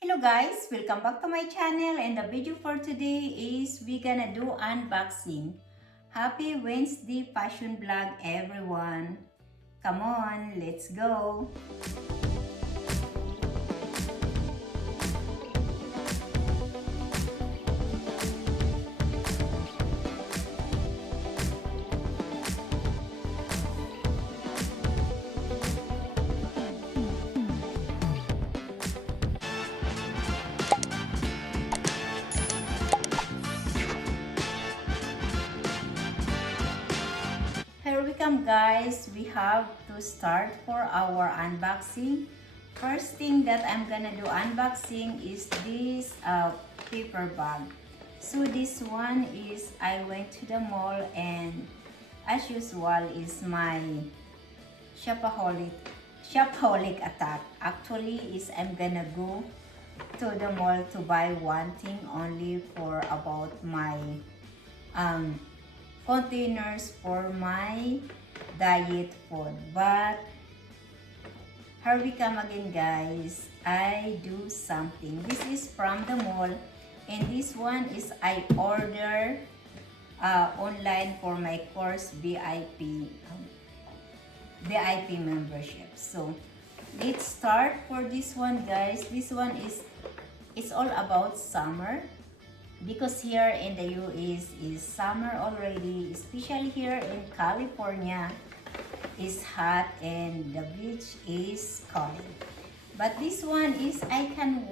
Hello guys, welcome back to my channel, and the video for today is we gonna do unboxing. Happy Wednesday fashion vlog everyone. Come on, let's go. Here we come guys, we have to start for our unboxing. First thing that I'm gonna do unboxing is this paper bag. So this one is I went to the mall, and as usual is my shopaholic shopaholic attack. Actually is I'm gonna go to the mall to buy one thing only for about my um containers for my diet food. But here we come again guys, I do something. This is from the mall, and this one is I order online for my course VIP membership. So let's start for this one guys. This one is it's all about summer, because here in the US is summer already, especially here in California is hot and the beach is cold. But this one is I can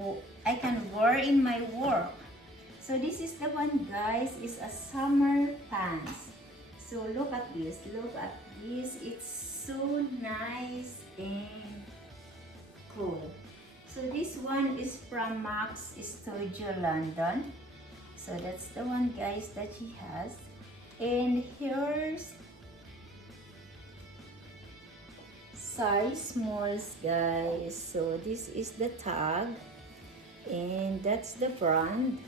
wear in my work. So this is the one guys, is a summer pants. So look at this, it's so nice and cool. So this one is from Max Studio London. So that's the one guys that he has. And here's size smalls guys. So this is the tag, and that's the brand.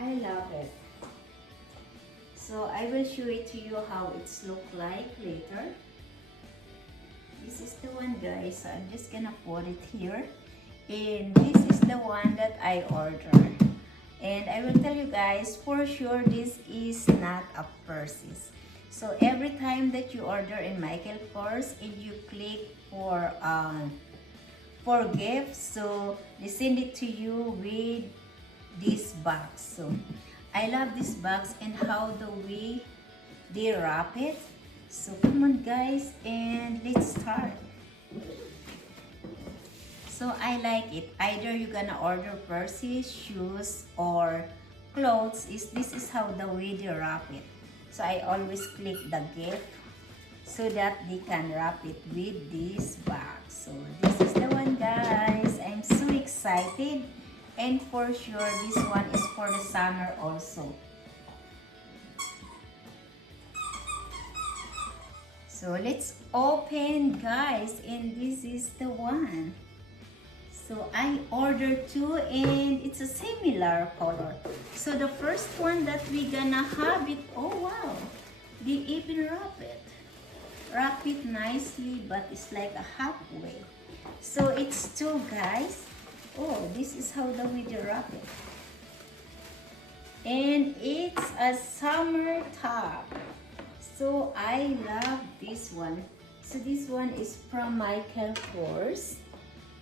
I love it. So I will show it to you how it's look like later. This is the one guys, so I'm just gonna put it here. And this is the one that I ordered. And I will tell you guys, for sure this is not a purses. So every time that you order in Michael Kors and you click for gifts, so they send it to you with this box. So I love this box and how the way they wrap it. So come on guys, and let's start. So I like it. Either you're gonna order purses, shoes, or clothes. This is how the way they wrap it. So I always click the gift so that they can wrap it with this bag. So this is the one guys. I'm so excited. And for sure this one is for the summer also. So let's open guys, and this is the one. So I ordered two, and it's a similar color. So the first one that we gonna have it, oh wow, they even wrap it nicely, but it's like a halfway. So it's two guys. Oh, this is how the way they wrap it. And it's a summer top. So I love this one. So this one is from Michael Kors.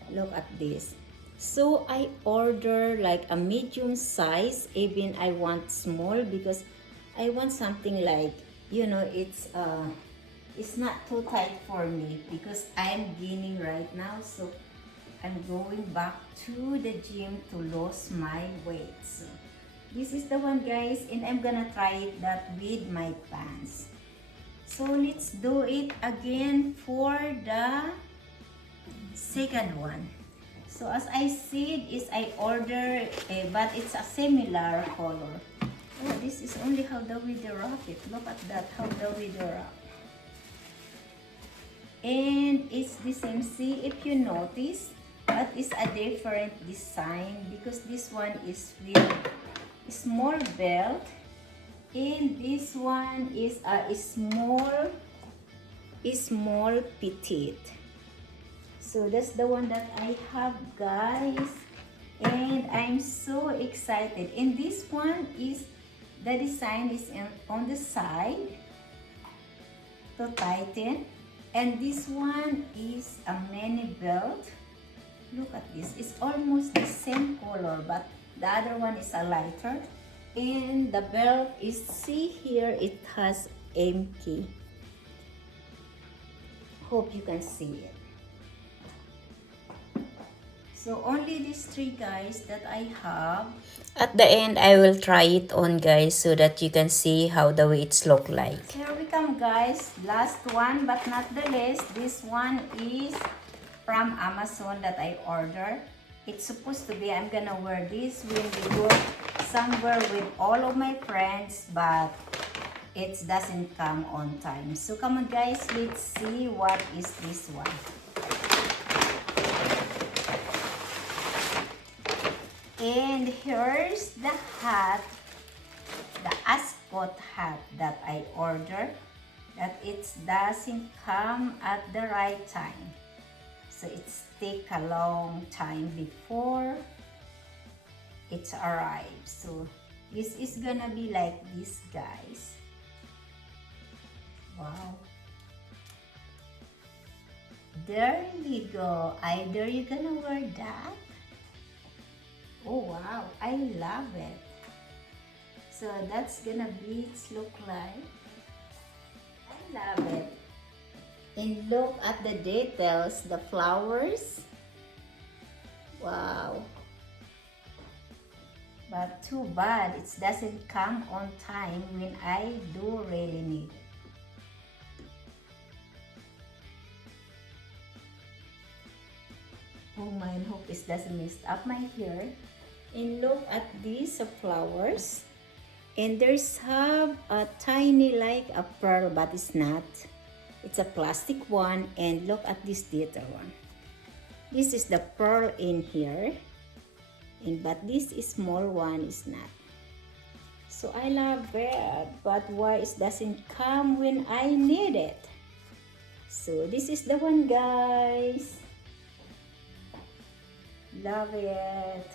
Look at this. So I order like a medium size, even I want small, because I want something like, it's not too tight for me because I'm gaining right now. So I'm going back to the gym to lose my weight. So this is the one guys, and I'm gonna try it that with my pants. So let's do it again for the second one. So as I said is I order, but it's a similar color. Oh, this is only how the way they wrap it. Look at that, how the way they wrap. And it's the same. See, if you notice, but it's a different design because this one is with small belt, and this one is a small petite. So that's the one that I have guys. And and I'm so excited. And this one is, the design is on the side to tighten, and this one is a mini belt. Look at this, it's almost the same color, but the other one is a lighter. And the belt is, see here, it has M key. Hope you can see it. So only these three, guys, that I have. At the end, I will try it on, guys, so that you can see how the weights look like. Here we come, guys. Last one but not the least. This one is from Amazon that I ordered. It's supposed to be, I'm gonna wear this when we go somewhere with all of my friends, but it doesn't come on time. So come on, guys, let's see what is this one. And here's the hat, the ascot hat that I ordered, that it doesn't come at the right time. So it's take a long time before it arrives. So this is gonna be like this, guys. Wow. There you go. Either you're gonna wear that. Oh wow, I love it. So that's gonna be its look like. I love it. And look at the details, the flowers. Wow. But too bad it doesn't come on time when I do really need it. Oh my, hope this doesn't mess up my hair. And look at these flowers. And there's have a tiny like a pearl, but it's not. It's a plastic one. And look at this detail one. This is the pearl in here. And but this is small one is not. So I love it. But why it doesn't come when I need it? So this is the one, guys. Love it.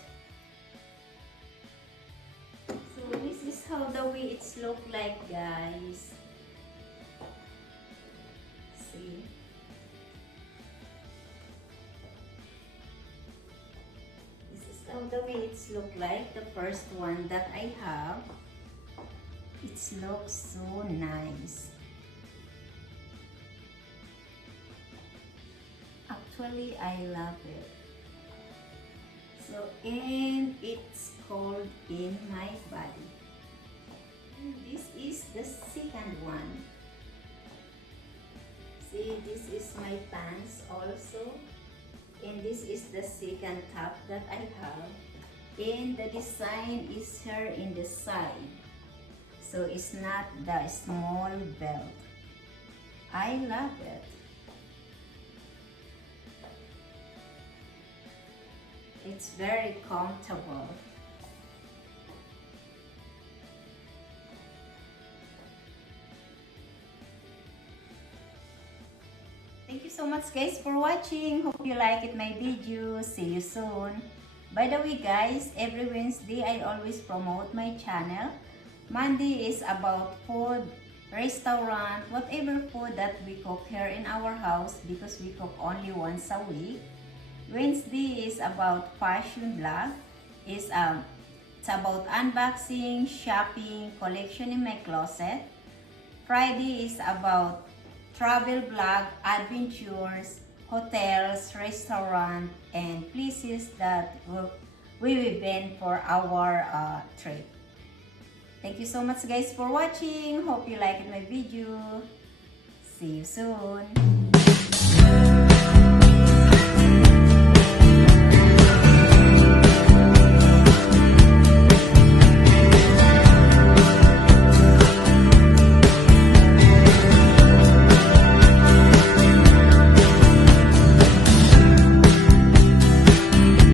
So this is how the way it's look like, guys. See? This is how the way it's look like. The first one that I have. It looks so nice. Actually, I love it. So, and it's cold in my body. And this is the second one. See, this is my pants also. And this is the second top that I have. And the design is here in the side. So, it's not the small belt. I love it. It's very comfortable. Thank you so much, guys, for watching. Hope you like it, my video. See you soon. By the way, guys, every Wednesday I always promote my channel. Monday is about food, restaurant, whatever food that we cook here in our house, because we cook only once a week. Wednesday is about fashion vlog. It's about unboxing, shopping, collection in my closet. Friday is about travel vlog, adventures, hotels, restaurant, and places that we've been for our trip. Thank you so much, guys, for watching. Hope you liked my video. See you soon.